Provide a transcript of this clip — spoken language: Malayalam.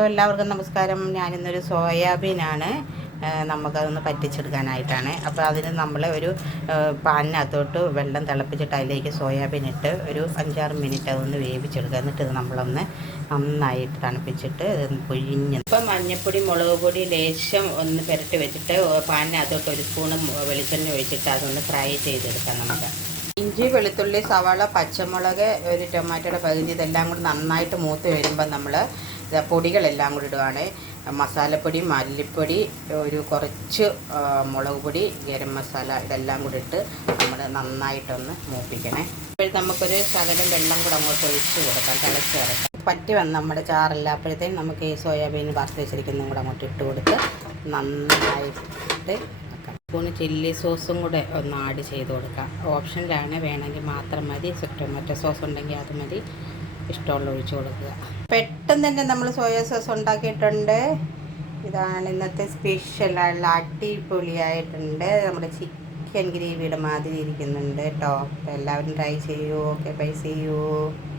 എല്ലാവർക്കും നമസ്കാരം. ഞാനിന്നൊരു സോയാബീനാണ്. നമുക്കതൊന്ന് പറ്റിച്ചെടുക്കാനായിട്ടാണ്. അപ്പോൾ അതിന് നമ്മൾ ഒരു പാനിനകത്തോട്ട് വെള്ളം തിളപ്പിച്ചിട്ട് അതിലേക്ക് സോയാബീൻ ഇട്ട് ഒരു അഞ്ചാറ് മിനിറ്റ് അതൊന്ന് വേവിച്ചെടുക്കുക. എന്നിട്ട് ഇത് നമ്മളൊന്ന് നന്നായിട്ട് തണുപ്പിച്ചിട്ട് പൊഴിഞ്ഞ് ഇപ്പം മഞ്ഞൾപ്പൊടി മുളക് പൊടി ലേശം ഒന്ന് പുരട്ടി വെച്ചിട്ട് പാനിനകത്തോട്ട് ഒരു സ്പൂണ് വെളിച്ചെണ്ണ ഒഴിച്ചിട്ട് അതൊന്ന് ഫ്രൈ ചെയ്തെടുക്കാം നമുക്ക്. ഇഞ്ചി വെളുത്തുള്ളി സവാള പച്ചമുളക് ഒരു ടൊമാറ്റോയുടെ പകുതി ഇതെല്ലാം കൂടി നന്നായിട്ട് മൂത്ത് വരുമ്പോൾ നമ്മൾ പൊടികളെല്ലാം കൂടി ഇടുകയാണ് മസാലപ്പൊടി മല്ലിപ്പൊടി ഒരു കുറച്ച് മുളക് പൊടി ഗരം മസാല ഇതെല്ലാം കൂടി ഇട്ട് നമ്മൾ നന്നായിട്ടൊന്ന് മൂപ്പിക്കണേ. അപ്പോൾ നമുക്കൊരു ശകലം വെള്ളം കൂടെ അങ്ങോട്ട് ഒഴിച്ച് കൊടുക്കാം തിളച്ച് കിടക്കാം. പറ്റി വന്ന് നമ്മുടെ ചാറില്ലാപ്പോഴത്തേക്കും നമുക്ക് ഈ സോയാബീൻ വറുത്ത് വെച്ചിരിക്കുന്നതും കൂടെ അങ്ങോട്ട് ഇട്ട് കൊടുത്ത് നന്നായിട്ട് സ്പൂണ് ചില്ലി സോസും കൂടെ ഒന്ന് ആഡ് ചെയ്ത് കൊടുക്കാം. ഓപ്ഷനിലാണ് വേണമെങ്കിൽ മാത്രം മതി ടൊമാറ്റോ സോസ് ഉണ്ടെങ്കിൽ അത് മതി. ഇഷ്ടമുള്ള ഒഴിച്ച് കൊടുക്കുക. പെട്ടെന്ന് തന്നെ നമ്മൾ സോയാ സോസ് ഉണ്ടാക്കിയിട്ടുണ്ട്. ഇതാണ് ഇന്നത്തെ സ്പെഷ്യൽ സ്പെഷ്യലുള്ള അടിപൊളിയായിട്ടുണ്ട്. നമ്മുടെ ചിക്കൻ ഗ്രേവിയുടെ മാതിരി ഇരിക്കുന്നുണ്ട് കേട്ടോ. എല്ലാവരും ട്രൈ ചെയ്യൂ ഓക്കെ ബൈ ചെയ്യൂ